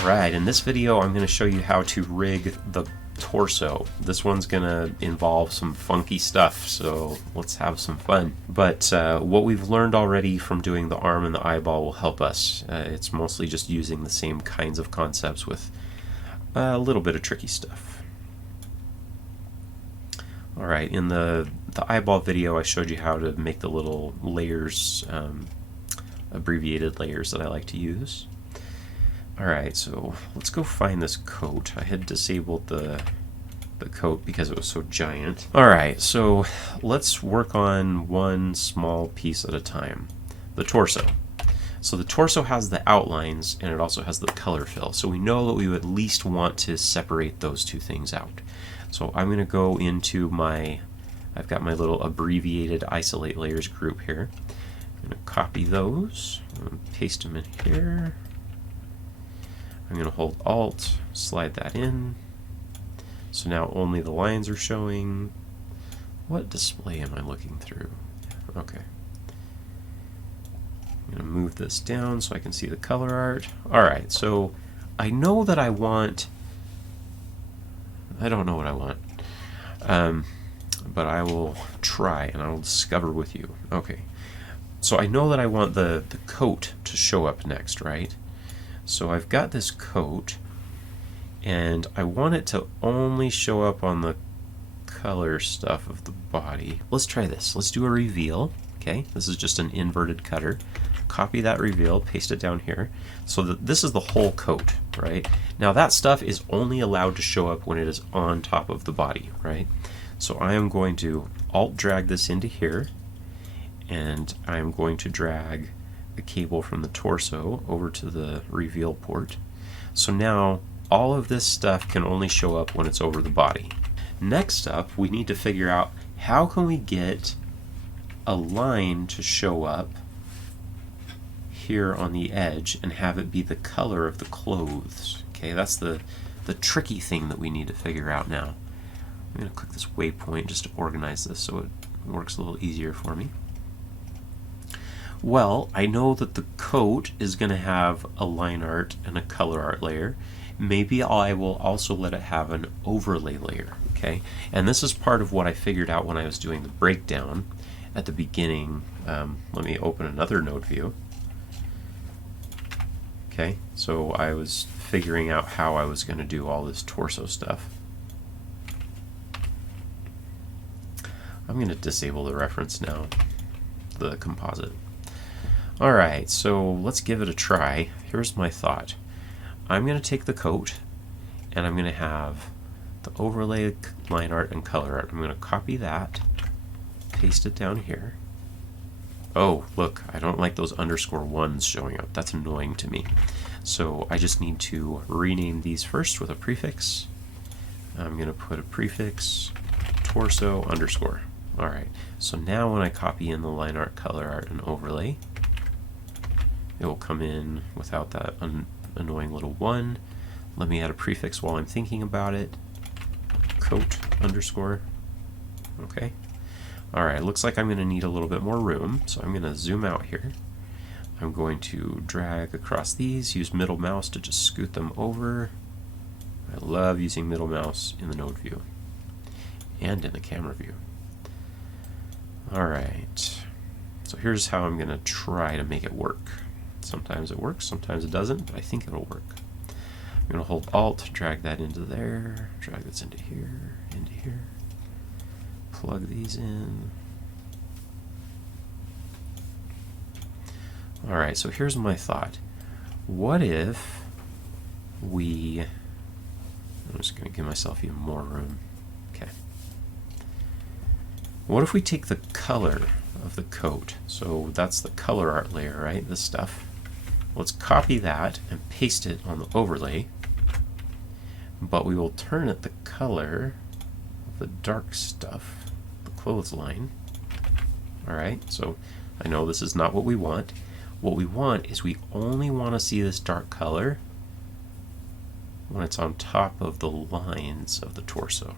Alright, in this video I'm going to show you how to rig the torso. This one's going to involve some funky stuff, so let's have some fun. But what we've learned already from doing the arm and the eyeball will help us. It's mostly just using the same kinds of concepts with a little bit of tricky stuff. Alright, in the eyeball video I showed you how to make the little layers, abbreviated layers that I like to use. Alright, so let's go find this coat. I had disabled the coat because it was so giant. Alright, so let's work on one small piece at a time. The torso. So the torso has the outlines and it also has the color fill. So we know that we would at least want to separate those two things out. So I'm going to go into I've got my little abbreviated isolate layers group here. I'm going to copy those and paste them in here. I'm going to hold Alt, slide that in. So now only the lines are showing. What display am I looking through? Okay. I'm going to move this down so I can see the color art. Alright, so I know that I don't know what I want. But I will try and I will discover with you. Okay. So I know that I want the coat to show up next, right? So I've got this coat, and I want it to only show up on the color stuff of the body. Let's try this. Let's do a reveal. Okay, this is just an inverted cutter. Copy that reveal, paste it down here. So this is the whole coat, right? Now that stuff is only allowed to show up when it is on top of the body, right? So I am going to Alt drag this into here, and I am going to drag a cable from the torso over to the reveal port. So now all of this stuff can only show up when it's over the body. Next up, we need to figure out how can we get a line to show up here on the edge and have it be the color of the clothes. Okay, that's the tricky thing that we need to figure out now. I'm going to click this waypoint just to organize this so it works a little easier for me. Well, I know that the coat is going to have a line art and a color art layer. Maybe I will also let it have an overlay layer, okay? And this is part of what I figured out when I was doing the breakdown at the beginning. Let me open another node view. Okay, so I was figuring out how I was going to do all this torso stuff. I'm going to disable the reference now, the composite. Alright, so let's give it a try. Here's my thought. I'm going to take the coat and I'm going to have the overlay line art and color art. I'm going to copy that, paste it down here. Oh, look, I don't like those underscore ones showing up. That's annoying to me. So I just need to rename these first with a prefix. I'm going to put a prefix torso underscore. Alright, so now when I copy in the line art, color art, and overlay, it will come in without that annoying little one. Let me add a prefix while I'm thinking about it. Coat underscore. Okay. Alright, looks like I'm going to need a little bit more room, so I'm going to zoom out here. I'm going to drag across these, use middle mouse to just scoot them over. I love using middle mouse in the node view and in the camera view. Alright, so here's how I'm going to try to make it work. Sometimes it works, sometimes it doesn't, but I think it'll work. I'm going to hold Alt, drag that into there, drag this into here, plug these in. Alright, so here's my thought. What if I'm just going to give myself even more room. Okay. What if we take the color of the coat? So that's the color art layer, right? This stuff. Let's copy that and paste it on the overlay, but we will turn it the color of the dark stuff, the clothesline. Alright, so I know this is not what we want. What we want is we only want to see this dark color when it's on top of the lines of the torso.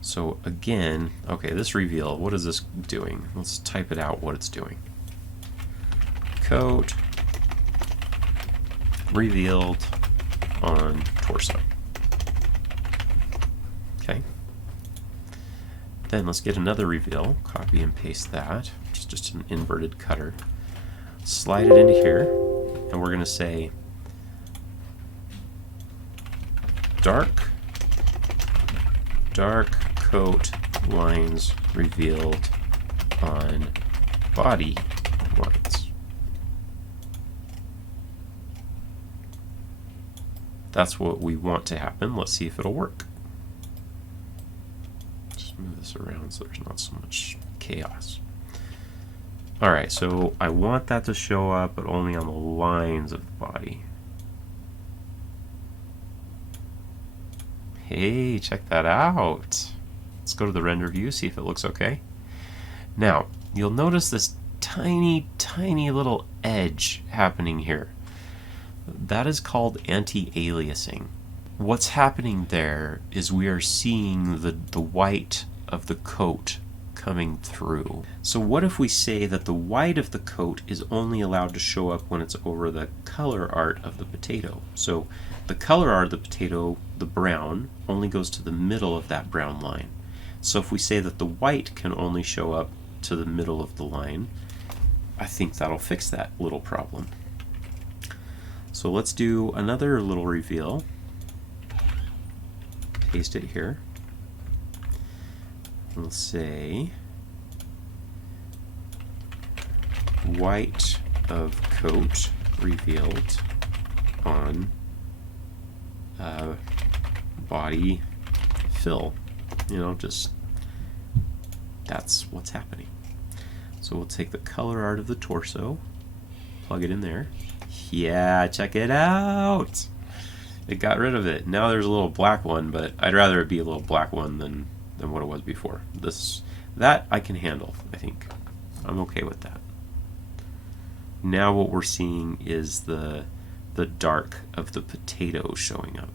So again, okay, this reveal, what is this doing? Let's type it out what it's doing. Coat revealed on torso. Okay. Then let's get another reveal, copy and paste that. It's just an inverted cutter. Slide it into here, and we're going to say dark coat lines revealed on body lines. That's what we want to happen. Let's see if it'll work. Just move this around so there's not so much chaos. Alright, so I want that to show up, but only on the lines of the body. Hey, check that out. Let's go to the render view, see if it looks okay. Now, you'll notice this tiny, tiny little edge happening here. That is called anti-aliasing. What's happening there is we are seeing the white of the coat coming through. So what if we say that the white of the coat is only allowed to show up when it's over the color art of the potato? So the color art of the potato, the brown, only goes to the middle of that brown line. So if we say that the white can only show up to the middle of the line, I think that'll fix that little problem. So let's do another little reveal. Paste it here. We'll say white of coat revealed on body fill. You know, just that's what's happening. So we'll take the color art of the torso, plug it in there. Yeah, check it out. It got rid of it. Now there's a little black one, but I'd rather it be a little black one than what it was before. That I can handle, I think. I'm okay with that. Now what we're seeing is the dark of the potato showing up.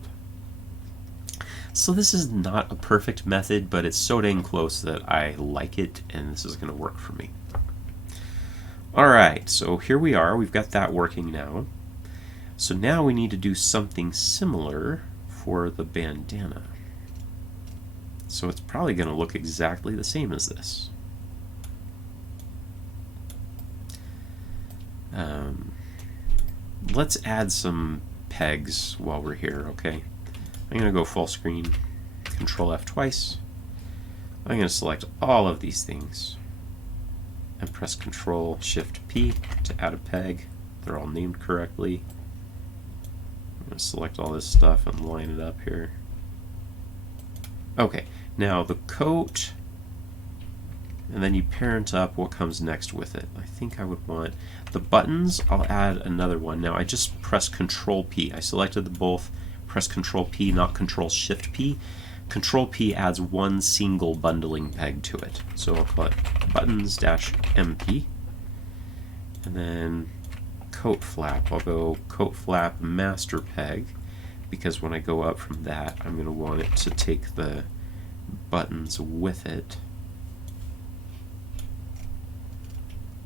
So this is not a perfect method, but it's so dang close that I like it, and this is going to work for me. Alright, so here we are. We've got that working now. So now we need to do something similar for the bandana. So it's probably going to look exactly the same as this. Let's add some pegs while we're here, okay? I'm going to go full screen, Control F twice. I'm going to select all of these things and press Control Shift P to add a peg. They're all named correctly. I'm going to select all this stuff and line it up here. Okay, now the coat, and then you parent up what comes next with it. I think I would want the buttons. I'll add another one. Now I just press Control P. I selected them both. Press Control P, not Control Shift P. Control P adds one single bundling peg to it. So I'll call it buttons-MP. And then coat flap. I'll go coat flap master peg, because when I go up from that, I'm going to want it to take the buttons with it.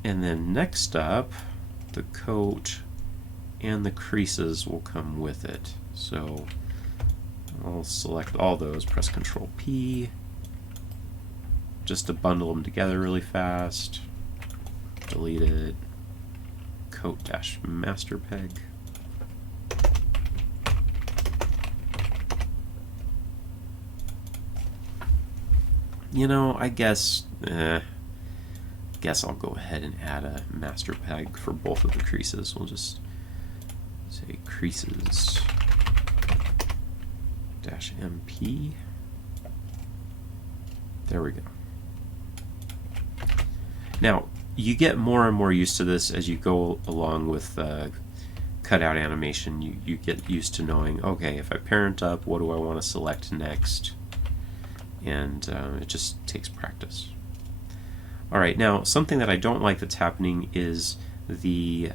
And then next up, the coat and the creases will come with it. So I'll select all those, press Control P, just to bundle them together really fast. Delete it. Coat-master peg. You know, I guess I'll go ahead and add a master peg for both of the creases. We'll just say creases -MP. There we go. Now, you get more and more used to this as you go along with cutout animation. You get used to knowing, okay, if I parent up, what do I want to select next? And it just takes practice. Alright, now something that I don't like that's happening is the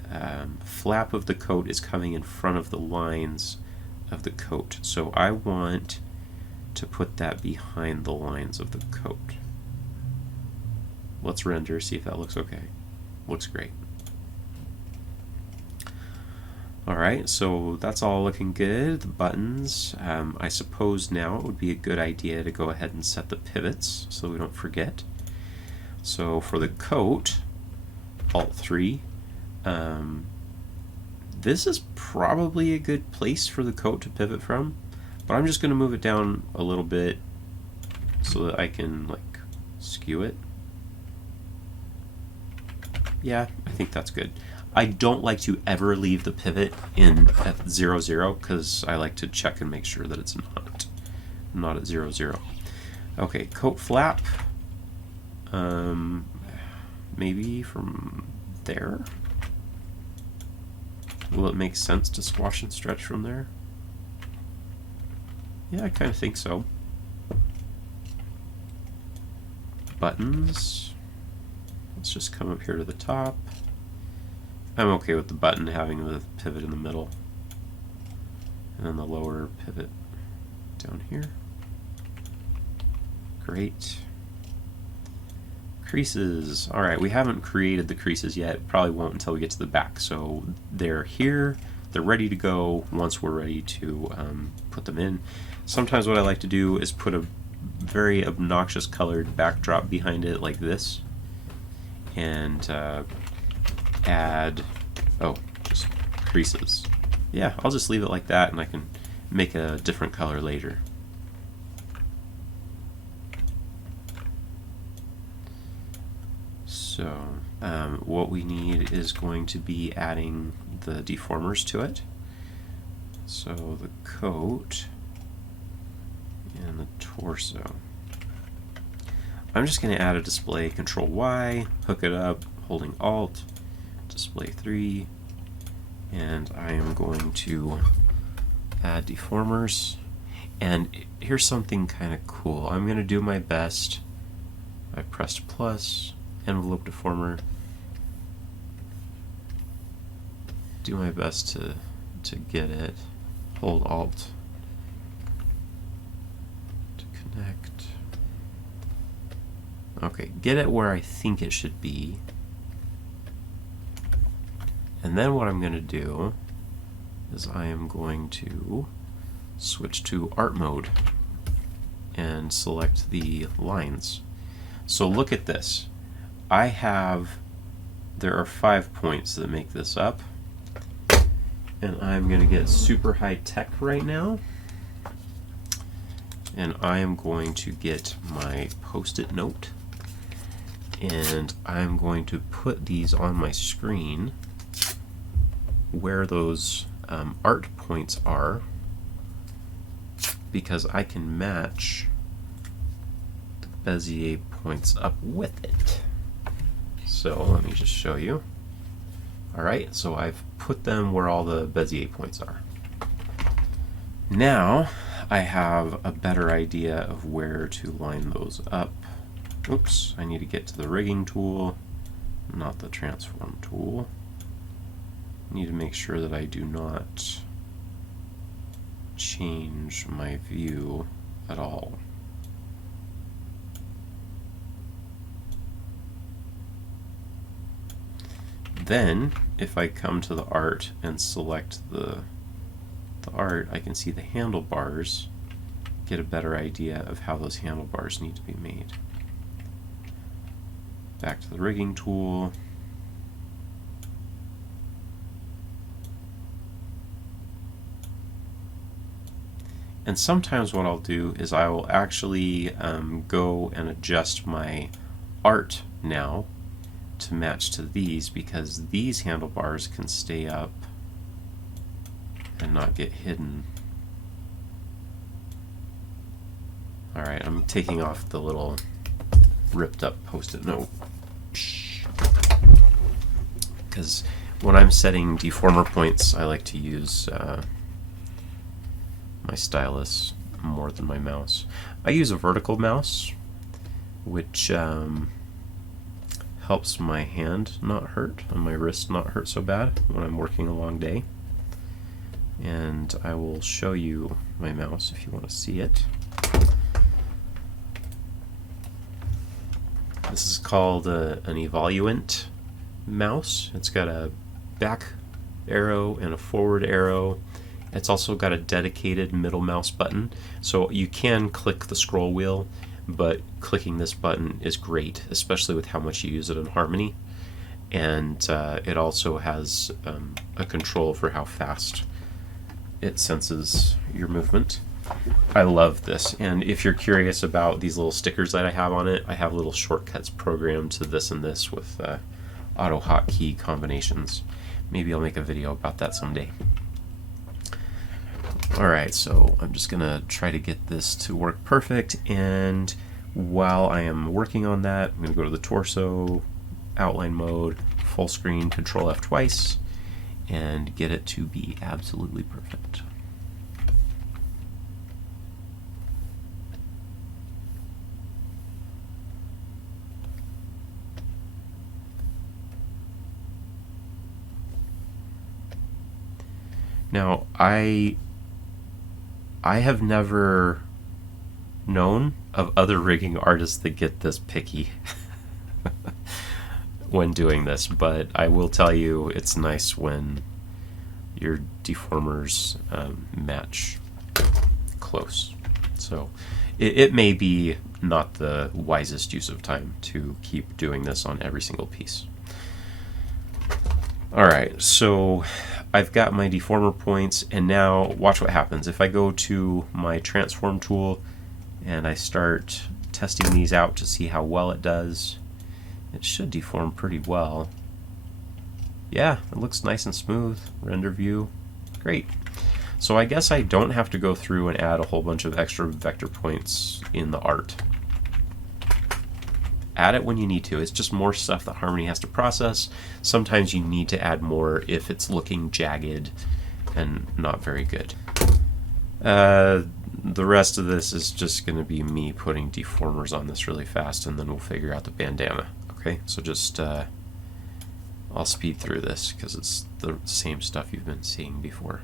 flap of the coat is coming in front of the lines of the coat. So I want to put that behind the lines of the coat. Let's render, see if that looks okay. Looks great. Alright, so that's all looking good. The buttons, I suppose now it would be a good idea to go ahead and set the pivots so we don't forget. So for the coat, Alt 3, this is probably a good place for the coat to pivot from, but I'm just going to move it down a little bit so that I can like skew it. Yeah, I think that's good. I don't like to ever leave the pivot in at 0, 0 because I like to check and make sure that it's not at 0, 0. Okay, coat flap. Maybe from there? Will it make sense to squash and stretch from there? Yeah, I kind of think so. Buttons. Let's just come up here to the top. I'm okay with the button having the pivot in the middle. And then the lower pivot down here. Great. Creases. Alright, we haven't created the creases yet. Probably won't until we get to the back. So they're here. They're ready to go once we're ready to put them in. Sometimes what I like to do is put a very obnoxious colored backdrop behind it like this. And add, just creases. Yeah, I'll just leave it like that and I can make a different color later. So what we need is going to be adding the deformers to it. So the coat and the torso. I'm just going to add a display, Control Y, hook it up, holding Alt, display 3, and I am going to add deformers. And here's something kind of cool. I'm going to do my best. I pressed plus, envelope deformer. Do my best to get it. Hold Alt to connect. Okay, get it where I think it should be. And then what I'm going to do is I am going to switch to art mode and select the lines. So look at this. There are 5 points that make this up. And I'm going to get super high tech right now. And I am going to get my post-it note. And I'm going to put these on my screen where those art points are, because I can match the Bezier points up with it. So let me just show you. Alright, so I've put them where all the Bezier points are. Now I have a better idea of where to line those up. Oops, I need to get to the rigging tool, not the transform tool. I need to make sure that I do not change my view at all. Then, if I come to the art and select the art, I can see the handlebars, get a better idea of how those handlebars need to be made. Back to the rigging tool. And sometimes what I'll do is I will actually go and adjust my art now to match to these, because these handlebars can stay up and not get hidden. Alright, I'm taking off the little ripped up post-it note, because when I'm setting deformer points I like to use my stylus more than my mouse. I use a vertical mouse, which helps my hand not hurt and my wrist not hurt so bad when I'm working a long day. And I will show you my mouse if you want to see it. This is called an Evaluant Mouse. It's got a back arrow and a forward arrow. It's also got a dedicated middle mouse button, so you can click the scroll wheel, but clicking this button is great, especially with how much you use it in Harmony. And it also has a control for how fast it senses your movement. I love this, and if you're curious about these little stickers that I have on it, I have little shortcuts programmed to this and this with auto hotkey combinations. Maybe I'll make a video about that someday. Alright, so I'm just going to try to get this to work perfect, and while I am working on that, I'm going to go to the torso, outline mode, full screen, Control F twice, and get it to be absolutely perfect. Now, I have never known of other rigging artists that get this picky when doing this, but I will tell you it's nice when your deformers match close. So it may be not the wisest use of time to keep doing this on every single piece. Alright, so I've got my deformer points, and now watch what happens. If I go to my transform tool and I start testing these out to see how well it does, it should deform pretty well. Yeah, it looks nice and smooth. Render view, great. So I guess I don't have to go through and add a whole bunch of extra vector points in the art. Add it when you need to. It's just more stuff that Harmony has to process. Sometimes you need to add more if it's looking jagged and not very good. The rest of this is just going to be me putting deformers on this really fast, and then we'll figure out the bandana. Okay, so just I'll speed through this because it's the same stuff you've been seeing before.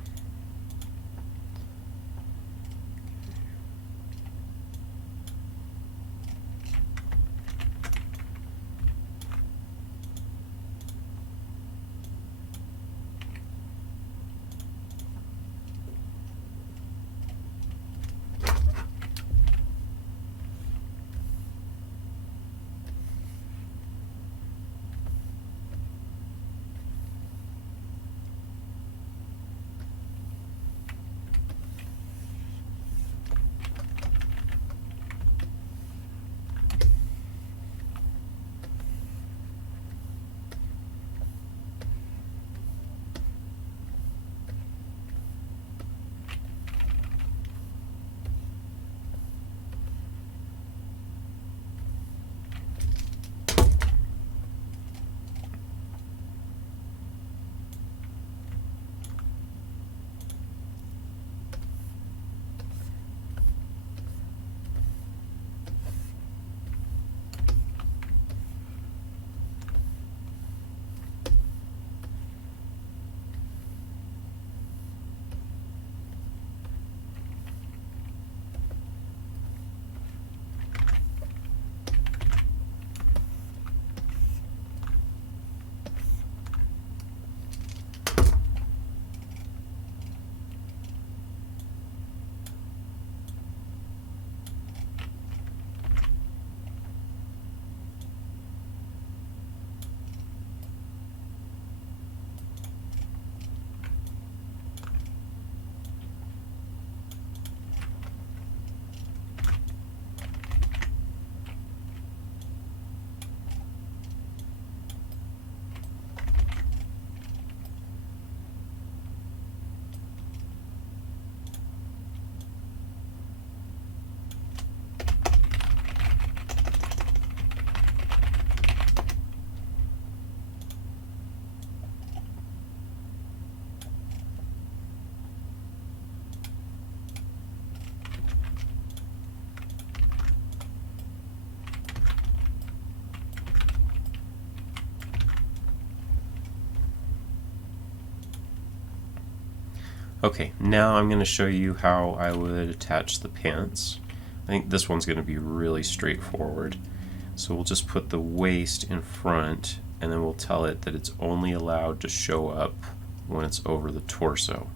Okay, now I'm going to show you how I would attach the pants. I think this one's going to be really straightforward. So we'll just put the waist in front, and then we'll tell it that it's only allowed to show up when it's over the torso.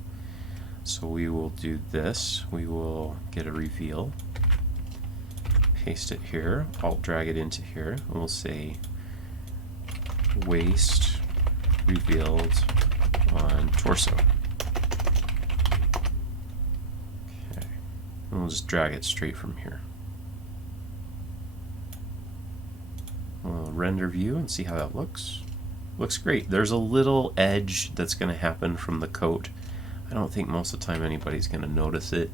So we will do this. We will get a reveal, paste it here, Alt drag it into here, and we'll say waist revealed on torso. Okay, and we'll just drag it straight from here. We'll render view and see how that looks. Looks great. There's a little edge that's going to happen from the coat. I don't think most of the time anybody's going to notice it.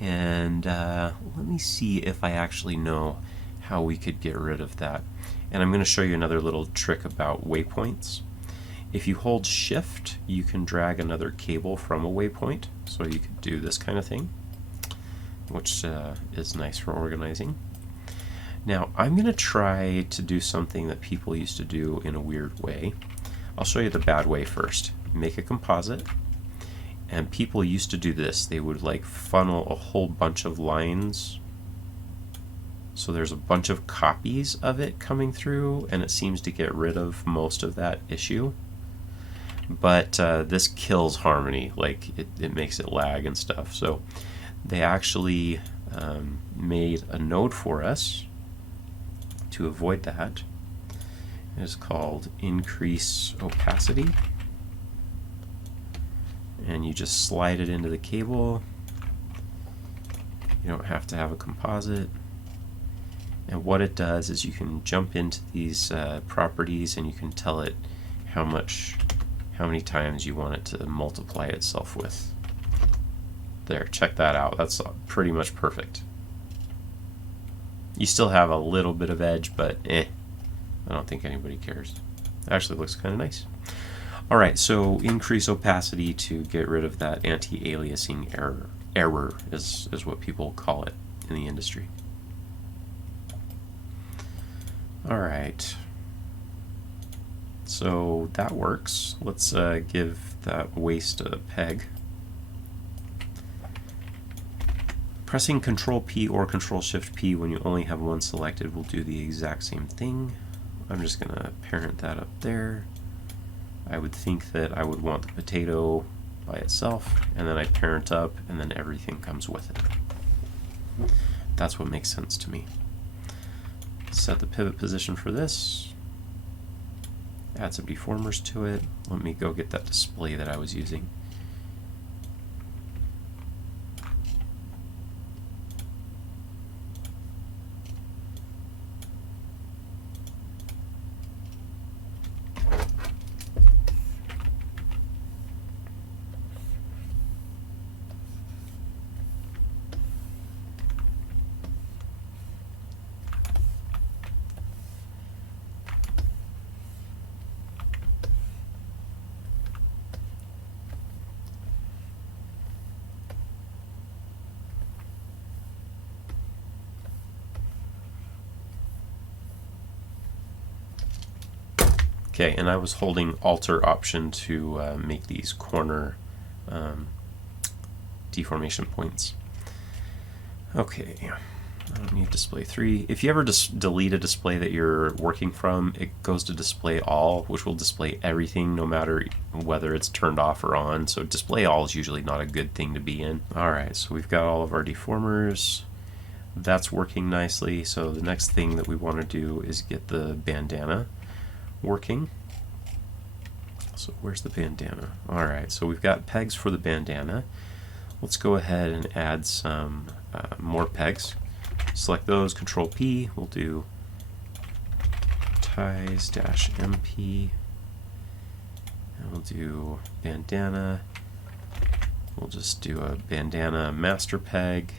And let me see if I actually know how we could get rid of that. And I'm going to show you another little trick about waypoints. If you hold Shift, you can drag another cable from a waypoint. So you could do this kind of thing, which is nice for organizing. Now I'm going to try to do something that people used to do in a weird way. I'll show you the bad way first. Make a composite, and people used to do this. They would like funnel a whole bunch of lines, so there's a bunch of copies of it coming through, and it seems to get rid of most of that issue. But this kills harmony, like it makes it lag and stuff. So they actually made a node for us to avoid that. It is called increase opacity, and you just slide it into the cable. You don't have to have a composite, and what it does is you can jump into these properties and you can tell it how many times you want it to multiply itself with. There, check that out. That's pretty much perfect. You still have a little bit of edge, but I don't think anybody cares. It actually looks kind of nice. Alright, so increase opacity to get rid of that anti-aliasing error. Error is what people call it in the industry. Alright, so that works. Let's give that waist a peg. Pressing Control P or Control Shift P when you only have one selected will do the exact same thing. I'm just going to parent that up there. I would think that I would want the potato by itself, and then I parent up, and then everything comes with it. That's what makes sense to me. Set the pivot position for this. Add some deformers to it. Let me go get that display that I was using. Okay, and I was holding Alter Option to make these corner deformation points. Okay, I don't need display 3. If you ever delete a display that you're working from, it goes to display all, which will display everything no matter whether it's turned off or on. So display all is usually not a good thing to be in. Alright, so we've got all of our deformers. That's working nicely. So the next thing that we want to do is get the bandana working. So where's the bandana? Alright, so we've got pegs for the bandana. Let's go ahead and add some more pegs. Select those, Control P, we'll do ties-MP, and we'll do bandana. We'll just do a bandana master peg.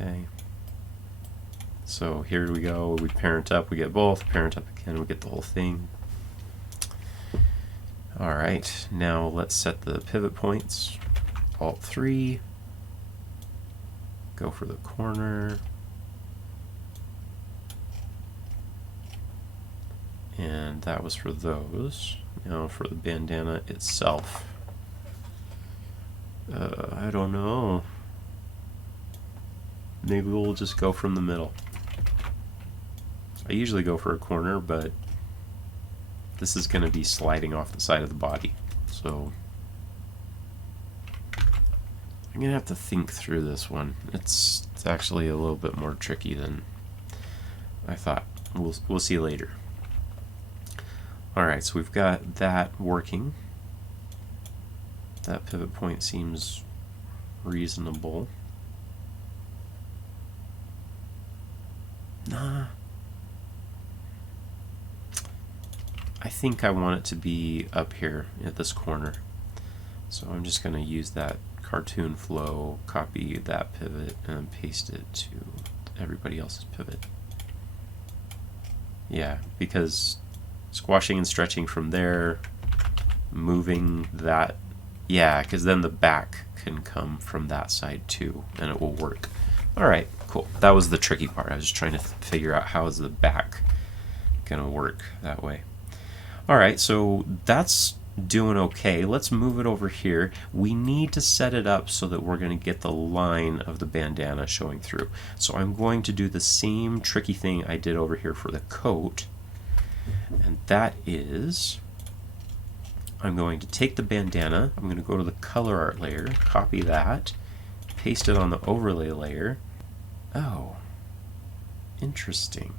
Okay. So here we go, we parent up, we get both, parent up again, we get the whole thing. Alright, now let's set the pivot points. Alt 3, go for the corner, and that was for those. Now for the bandana itself, I don't know. Maybe we'll just go from the middle. I usually go for a corner, but this is going to be sliding off the side of the body. So I'm going to have to think through this one. It's actually a little bit more tricky than I thought. We'll see later. Alright, so we've got that working. That pivot point seems reasonable. Nah. I think I want it to be up here at this corner. So I'm just going to use that cartoon flow, copy that pivot, and paste it to everybody else's pivot. Yeah, because squashing and stretching from there, moving that, yeah, because then the back can come from that side too, and it will work. Alright, cool. That was the tricky part. I was just trying to figure out how is the back going to work that way. Alright, so that's doing okay. Let's move it over here. We need to set it up so that we're going to get the line of the bandana showing through. So I'm going to do the same tricky thing I did over here for the coat, and that is I'm going to take the bandana, I'm going to go to the color art layer, copy that, paste it on the overlay layer. Oh, interesting.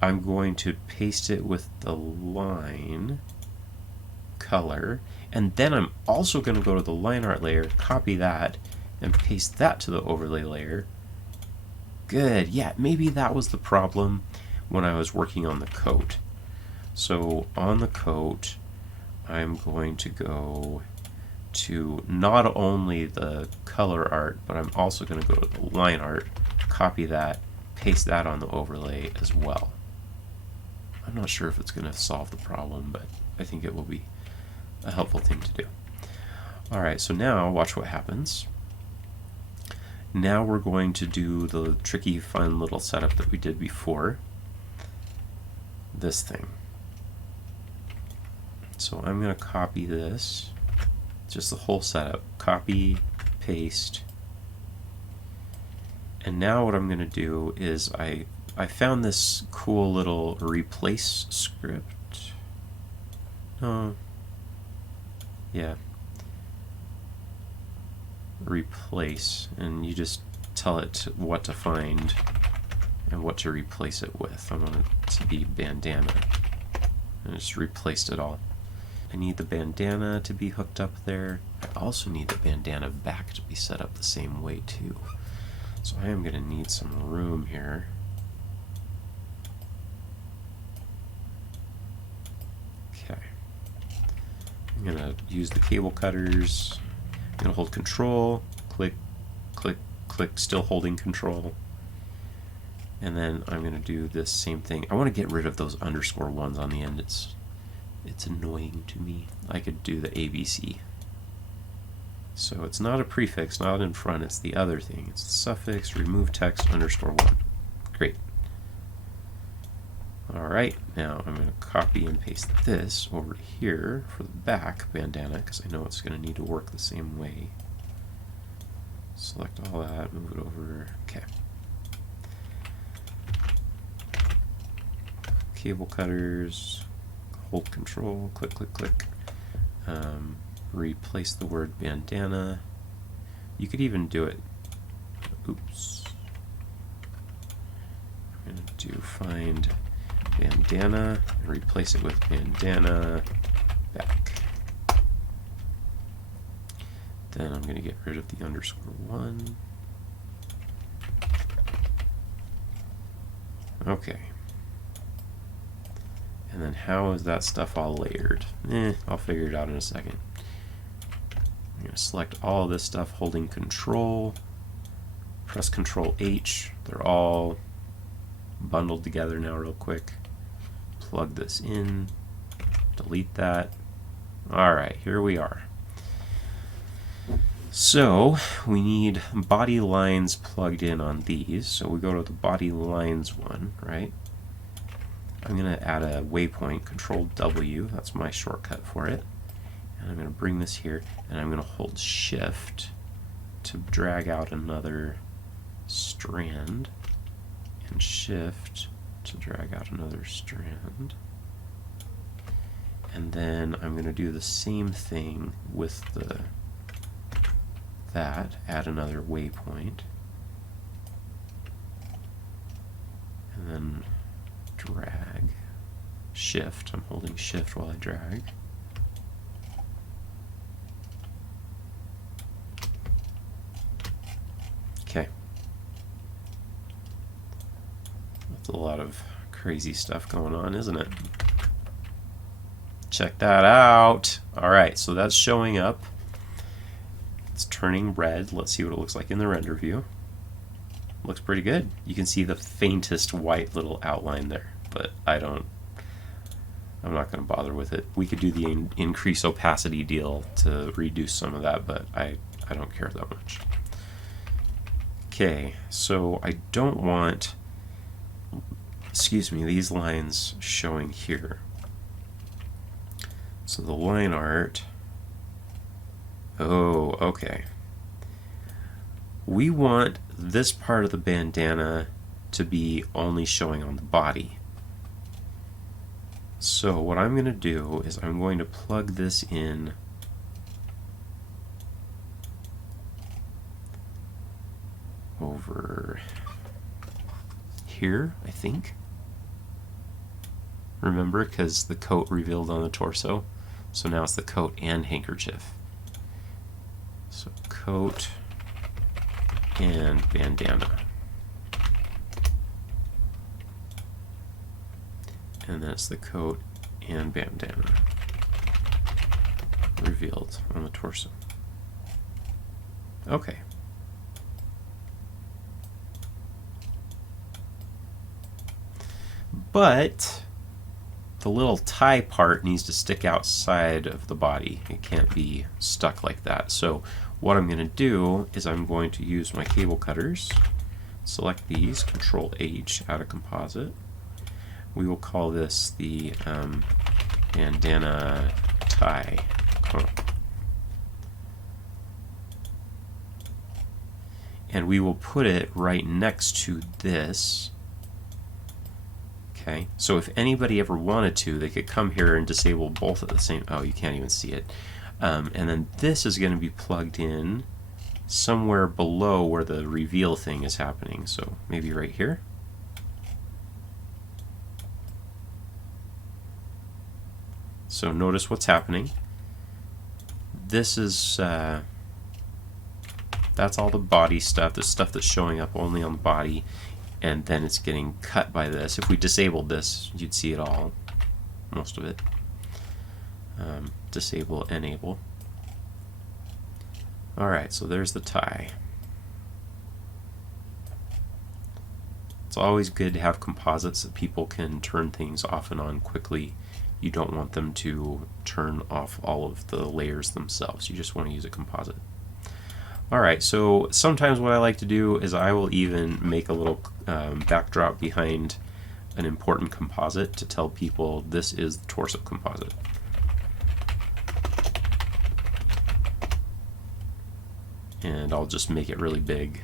I'm going to paste it with the line color, and then I'm also going to go to the line art layer, copy that, and paste that to the overlay layer. Good, yeah, maybe that was the problem when I was working on the coat. So on the coat, I'm going to go to not only the color art, but I'm also going to go to the line art, copy that, paste that on the overlay as well. I'm not sure if it's going to solve the problem, but I think it will be a helpful thing to do. Alright, so now watch what happens. Now we're going to do the tricky, fun little setup that we did before. This thing. So I'm going to copy this, just the whole setup, copy, paste, and now what I'm going to do is I found this cool little replace script. No, yeah, replace, and you just tell it what to find and what to replace it with. I want it to be bandana, and I just replaced it all. I need the bandana to be hooked up there. I also need the bandana back to be set up the same way too. So I am going to need some room here. Okay. I'm going to use the cable cutters. I'm going to hold control, click, click, click, still holding control. And then I'm going to do this same thing. I want to get rid of those underscore ones on the end. It's annoying to me. I could do the ABC. So it's not a prefix, not in front, it's the other thing. It's the suffix, remove text, underscore 1. Great. Alright, now I'm going to copy and paste this over here for the back bandana, because I know it's going to need to work the same way. Select all that, move it over. Okay. Cable cutters, hold control, click, click, click. Replace the word bandana. You could even do it. Oops. I'm going to do find bandana and replace it with bandana back. Then I'm going to get rid of the underscore 1. Okay. And then how is that stuff all layered? I'll figure it out in a second. I'm going to select all of this stuff holding control, press Control H. They're all bundled together now real quick. Plug this in, delete that. Alright, here we are. So we need body lines plugged in on these. So we go to the body lines one, right? I'm going to add a waypoint, Control W, that's my shortcut for it. And I'm going to bring this here, and I'm going to hold Shift to drag out another strand, and Shift to drag out another strand. And then I'm going to do the same thing with that, add another waypoint. And then drag, shift, I'm holding shift while I drag. Okay. That's a lot of crazy stuff going on, isn't it? Check that out. Alright, so that's showing up. It's turning red. Let's see what it looks like in the render view. Looks pretty good. You can see the faintest white little outline there, but I'm not going to bother with it. We could do the increase opacity deal to reduce some of that, but I don't care that much. Okay, so I don't want, excuse me, these lines showing here. So the line art, oh, okay. We want this part of the bandana to be only showing on the body. So what I'm going to do is I'm going to plug this in over here, I think. Remember, because the coat revealed on the torso. So now it's the coat and handkerchief. So coat and bandana. And then it's the coat and bandana revealed on the torso. Okay. But the little tie part needs to stick outside of the body. It can't be stuck like that. So what I'm going to do is I'm going to use my cable cutters, select these, Control H, add a composite. We will call this the bandana tie. And we will put it right next to this. Okay, so if anybody ever wanted to, they could come here and disable both at the same. Oh, you can't even see it. And then this is going to be plugged in somewhere below where the reveal thing is happening. So maybe right here. So notice what's happening. This is that's all the body stuff, the stuff that's showing up only on the body. And then it's getting cut by this. If we disabled this, you'd see it all, most of it. Disable, enable. Alright, so there's the tie. It's always good to have composites that people can turn things off and on quickly. You don't want them to turn off all of the layers themselves. You just want to use a composite. Alright, so sometimes what I like to do is I will even make a little backdrop behind an important composite to tell people this is the torso composite. And I'll just make it really big,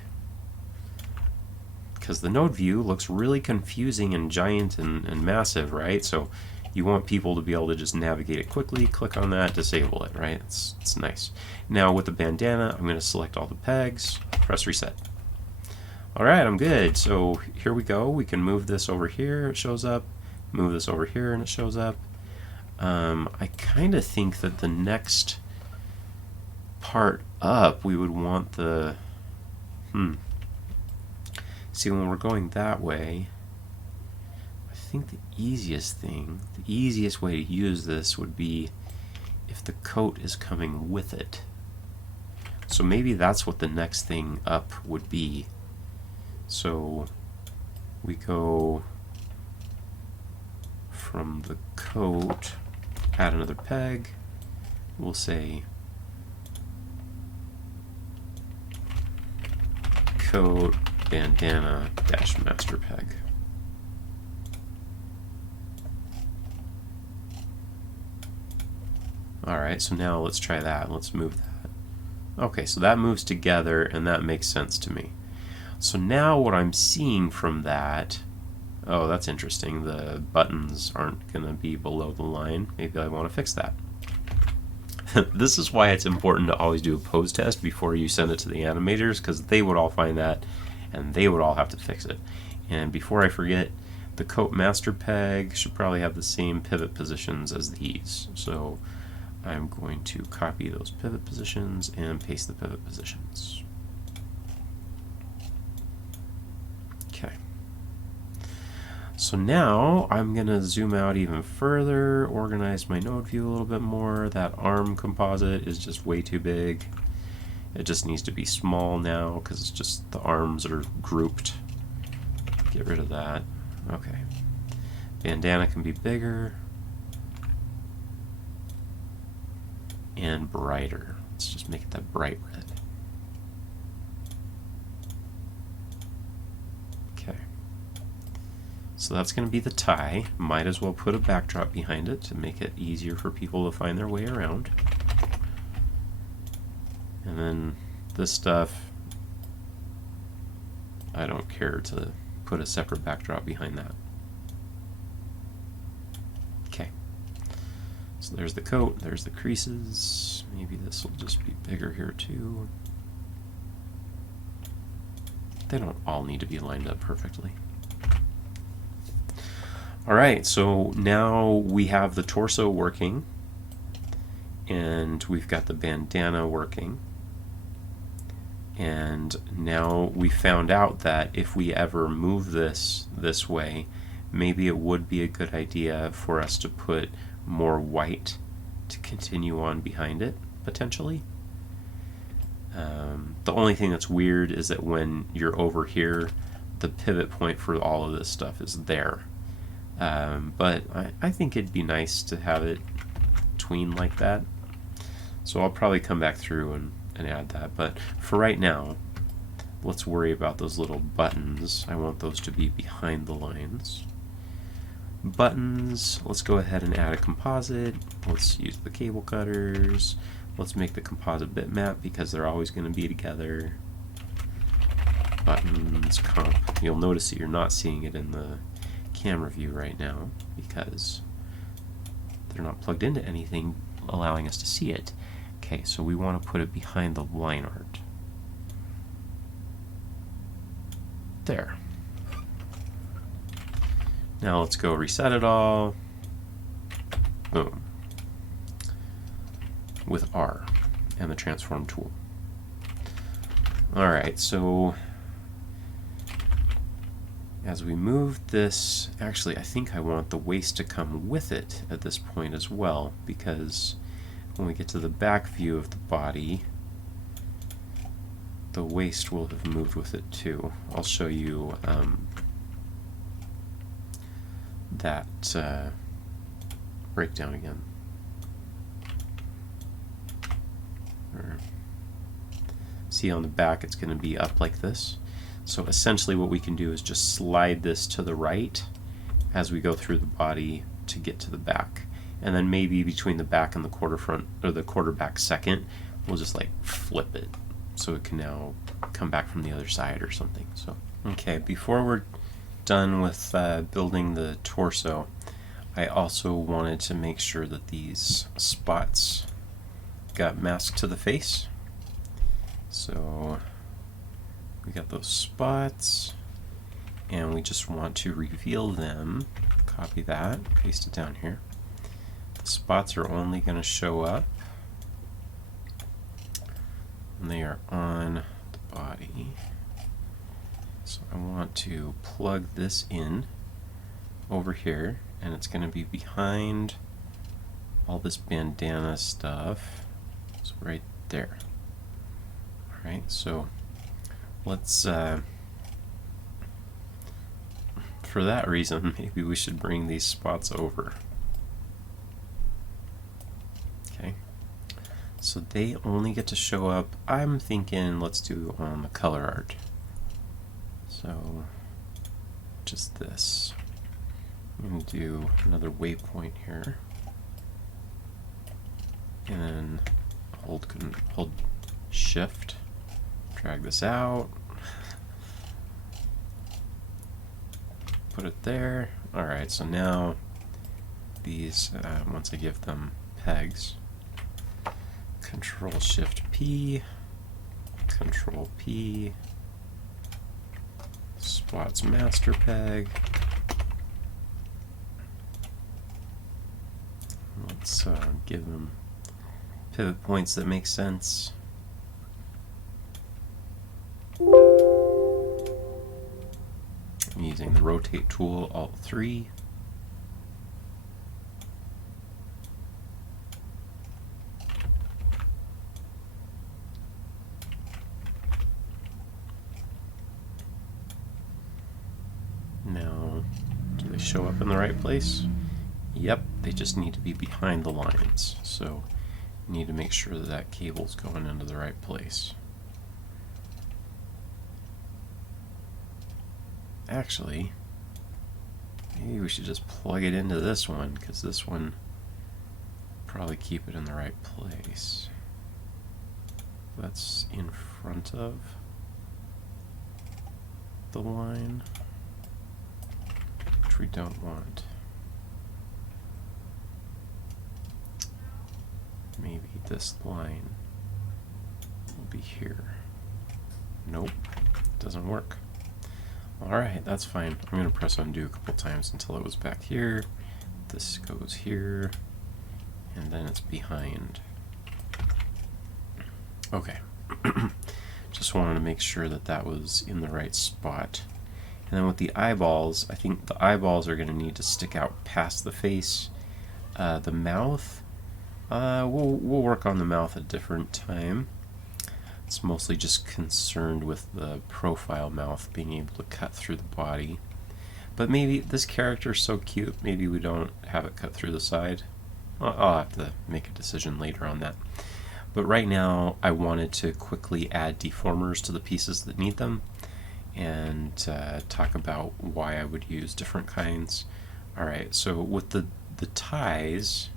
because the node view looks really confusing and giant and massive, right? So you want people to be able to just navigate it quickly, click on that, disable it, right? It's nice. Now with the bandana, I'm going to select all the pegs, press reset. Alright, I'm good. So here we go. We can move this over here, it shows up. Move this over here and it shows up. I kind of think that the next part up, we would want the... See, when we're going that way, I think the easiest way to use this would be if the coat is coming with it. So maybe that's what the next thing up would be. So we go from the coat, add another peg, we'll say coat bandana dash master peg. Alright, so now let's try that. Let's move that. Okay, so that moves together and that makes sense to me. So now what I'm seeing from that Oh, that's interesting. The buttons aren't going to be below the line. Maybe I want to fix that. This is why it's important to always do a pose test before you send it to the animators, because they would all find that and they would all have to fix it. And before I forget, the coat master peg should probably have the same pivot positions as these. So I'm going to copy those pivot positions and paste the pivot positions. Okay. So now I'm going to zoom out even further, organize my node view a little bit more. That arm composite is just way too big. It just needs to be small now because it's just the arms are grouped. Get rid of that. Okay. Bandana can be bigger and brighter. Let's just make it that bright red. So that's going to be the tie. Might as well put a backdrop behind it to make it easier for people to find their way around. And then this stuff, I don't care to put a separate backdrop behind that. Okay. So there's the coat, there's the creases. Maybe this will just be bigger here too. They don't all need to be lined up perfectly. Alright, so now we have the torso working, and we've got the bandana working, and now we found out that if we ever move this way, maybe it would be a good idea for us to put more white to continue on behind it, potentially. The only thing that's weird is that when you're over here, the pivot point for all of this stuff is there. But I think it'd be nice to have it tween like that. So I'll probably come back through and add that. But for right now, let's worry about those little buttons. I want those to be behind the lines. Buttons, let's go ahead and add a composite. Let's use the cable cutters. Let's make the composite bitmap because they're always going to be together. Buttons, comp. You'll notice that you're not seeing it in the camera view right now because they're not plugged into anything allowing us to see it. Okay, so we want to put it behind the line art. There. Now let's go reset it all. Boom. With R and the transform tool. Alright, so as we move this, actually I think I want the waist to come with it at this point as well, because when we get to the back view of the body, the waist will have moved with it too. I'll show you that breakdown again. See, on the back it's going to be up like this. So essentially what we can do is just slide this to the right as we go through the body to get to the back. And then maybe between the back and the quarter front, or the quarterback second, we'll just like flip it so it can now come back from the other side or something. So okay, before we're done with building the torso, I also wanted to make sure that these spots got masked to the face. So we got those spots, and we just want to reveal them. Copy that, paste it down here. The spots are only going to show up when they are on the body. So I want to plug this in over here, and it's going to be behind all this bandana stuff. So right there. Alright, so let's, for that reason, maybe we should bring these spots over. Okay, so they only get to show up, I'm thinking let's do on the color art. So, just this. I'm going to do another waypoint here. And then hold shift, drag this out. put it there. Alright, so now these, once I give them pegs, Control-Shift-P, Control-P, Spot's master peg. Let's give them pivot points that make sense. I'm using the rotate tool, Alt-3. Now, do they show up in the right place? Yep, they just need to be behind the lines. So you need to make sure that that cable's going into the right place. Actually, maybe we should just plug it into this one, because this one probably keep it in the right place. That's in front of the line, which we don't want. Maybe this line will be here. Nope, doesn't work. Alright, that's fine. I'm going to press undo a couple times until it was back here. This goes here, and then it's behind. Okay. Just wanted to make sure that that was in the right spot. And then with the eyeballs, I think the eyeballs are going to need to stick out past the face. The mouth, we'll work on the mouth at a different time. It's mostly just concerned with the profile mouth being able to cut through the body. But maybe this character is so cute, maybe we don't have it cut through the side. I'll have to make a decision later on that. But right now, I wanted to quickly add deformers to the pieces that need them, and talk about why I would use different kinds. Alright, so with the ties,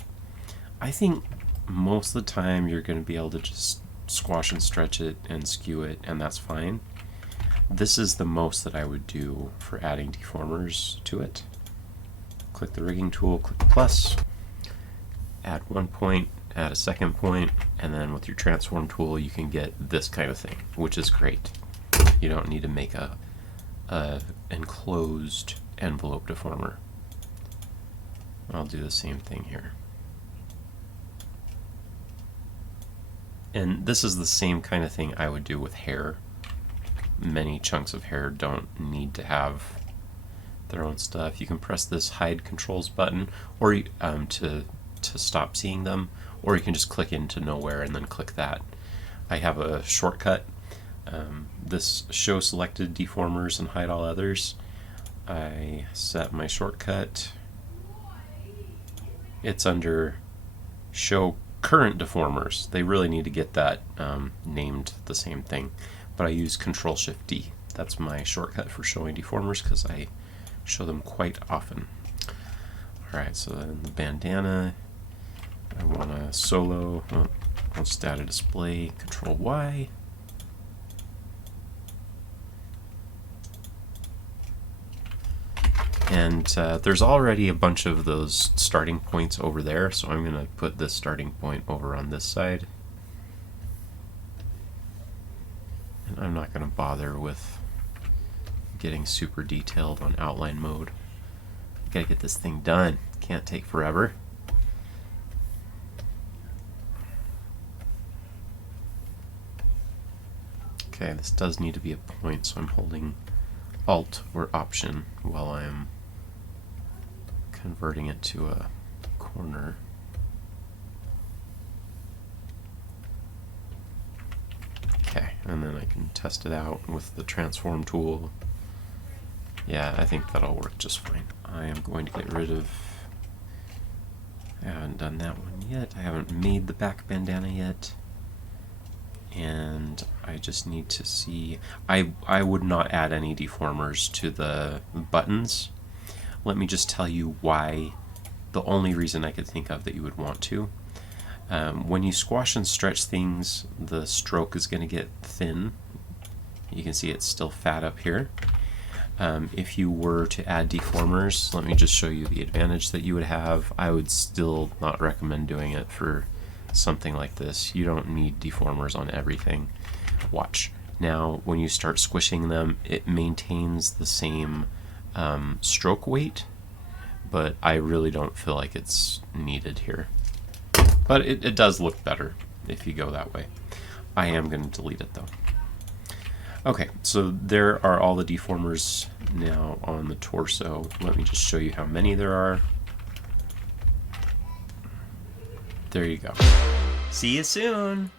I think most of the time you're going to be able to just squash and stretch it and skew it, and that's fine. This is the most that I would do for adding deformers to it. Click the rigging tool, click the plus, add one point, add a second point, and then with your transform tool you can get this kind of thing, which is great. You don't need to make a enclosed envelope deformer. I'll do the same thing here. And this is the same kind of thing I would do with hair. Many chunks of hair don't need to have their own stuff. You can press this hide controls button, or to stop seeing them, or you can just click into nowhere and then click that. I have a shortcut. This show selected deformers and hide all others. I set my shortcut. It's under show current deformers. They really need to get that named the same thing, but I use Control-Shift-D. That's my shortcut for showing deformers because I show them quite often. Alright, so then the bandana, I want a solo, I'll just add a display, Control-Y. And there's already a bunch of those starting points over there, so I'm going to put this starting point over on this side. And I'm not going to bother with getting super detailed on outline mode. Gotta get this thing done. Can't take forever. Okay, this does need to be a point, so I'm holding Alt or Option while I'm converting it to a corner. Okay, and then I can test it out with the transform tool. Yeah, I think that'll work just fine. I am going to get rid of... I haven't done that one yet. I haven't made the back bandana yet. And I just need to see... I would not add any deformers to the buttons. Let me just tell you why. The only reason I could think of that you would want to. When you squash and stretch things, the stroke is going to get thin. You can see it's still fat up here. If you were to add deformers, let me just show you the advantage that you would have. I would still not recommend doing it for something like this. You don't need deformers on everything. Watch. Now, when you start squishing them, it maintains the same stroke weight, but I really don't feel like it's needed here. But it does look better if you go that way. I am going to delete it though. Okay, so there are all the deformers now on the torso. Let me just show you how many there are. There you go. See you soon!